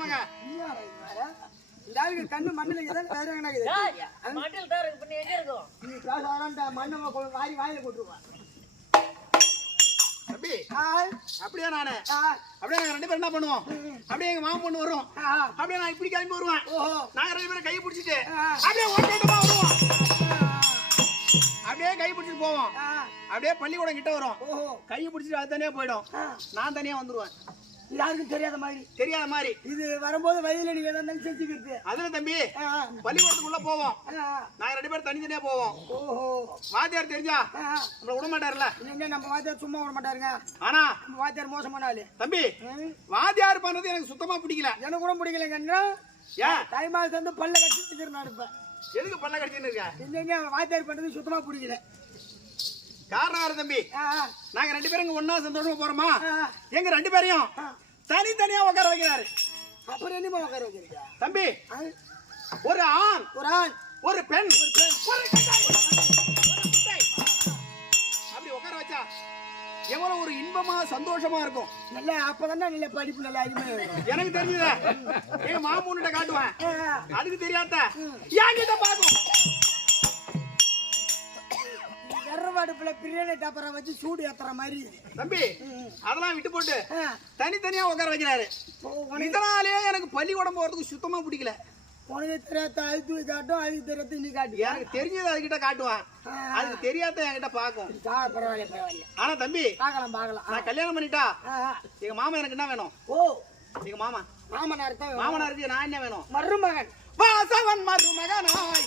ஆமாங்க. இந்த ஆளுக்கு கண்ணு மண்ணில் ஏதாவது வேற என்ன மண்ணில் தான் இருக்கு. எங்க இருக்கும் நீ பேசாத மண்ணை வாரி வாயில போட்டுருவான். தம்பி அப்படியே நானு அப்படியே நாங்க 2 பேரும் என்ன பண்ணுவோம்? அப்படியே எங்க மாமன் பொண்ணு வரும். அப்படியே நான் இப்படி கிளம்பி வருவேன். நாங்க 2 பேரும் கையை பிடிச்சிட்டு அப்படியே ஓட்டமா வருவோம். அப்படியே கை பிடிச்சிட்டு போவோம். அப்படியே பள்ளிக்கூடம் கிட்ட வரும். கையை பிடிச்சிட்டு அது தனியா போயிடும். நான் தனியா வந்துருவேன். யாருக்கும் தெரியாத மாதிரி இது வரும்போது வயதில நீங்க எதாவது செஞ்சுக்கிறது. அதுல தம்பி பள்ளிக்கூடத்துக்குள்ள போவோம். நாங்க 2 பேரும் தனித்தனியா போவோம். வாத்தியார் தெரிஞ்சா நம்மள விட மாட்டாருல்ல. நம்ம வாத்தியார் சும்மா விட மாட்டாருங்க. ஆனா நம்ம வாத்தியார் மோசமான ஆளு. தம்பி வாத்தியார் பண்ணது எனக்கு சுத்தமா பிடிக்கல. எனக்கு கூட பிடிக்கலங்க. ஏன் டைமாஸ் வந்து பல்ல கட்டிட்டு இருப்பேன். எதுக்கு பல்ல கட்டின்னு இருக்க? இல்லைங்க வாத்தியார் பண்ணது சுத்தமா பிடிக்கல. காரணம் யாரு தம்பி? நாங்க 2 பேரும் ஒன்னா சந்தோஷமா போறோமா? எங்க 2 பேரையும் தனித்தனியா உட்கார வைக்கிறாரு. அப்புறம் என்னமா உட்கார வைக்கிறீங்க தம்பி? ஒரு ஆண் ஒரு பெண் அப்படி உட்கார வச்சா எவ்வளவு ஒரு இன்பமா சந்தோஷமா இருக்கும். நல்ல அப்பதானே நல்ல படிப்பு நல்ல அறிமை. எனக்கு தெரிஞ்சத எங்க மாமூன்கிட்ட காட்டுவேன். அதுக்கு தெரியாத என்கிட்ட பாக்கும். கருவாடுப்புல பிரியாணி டாப்பரை வச்சு சூடு ஏத்துற மாதிரி. தம்பி அதெல்லாம் விட்டு போட்டு தனித்தனியா உட்கார வைக்கிறாரு. இதனாலே எனக்கு பள்ளிக்கூடம் போறதுக்கு சுத்தமா பிடிக்கல. உனக்கு தெரியாத அது காட்டும், அதுக்கு தெரியாத நீ காட்டு. எனக்கு தெரிஞ்சது அதுகிட்ட காட்டுவான், அதுக்கு தெரியாத என்கிட்ட பாக்கும். பரவாயில்ல. ஆனா தம்பி பாக்கலாம் நான் கல்யாணம் பண்ணிட்டா எங்க மாமா எனக்கு என்ன வேணும்? எங்க மாமனாருக்கு நான் என்ன வேணும்? மருமகன் வாசவன் மருமகனாய்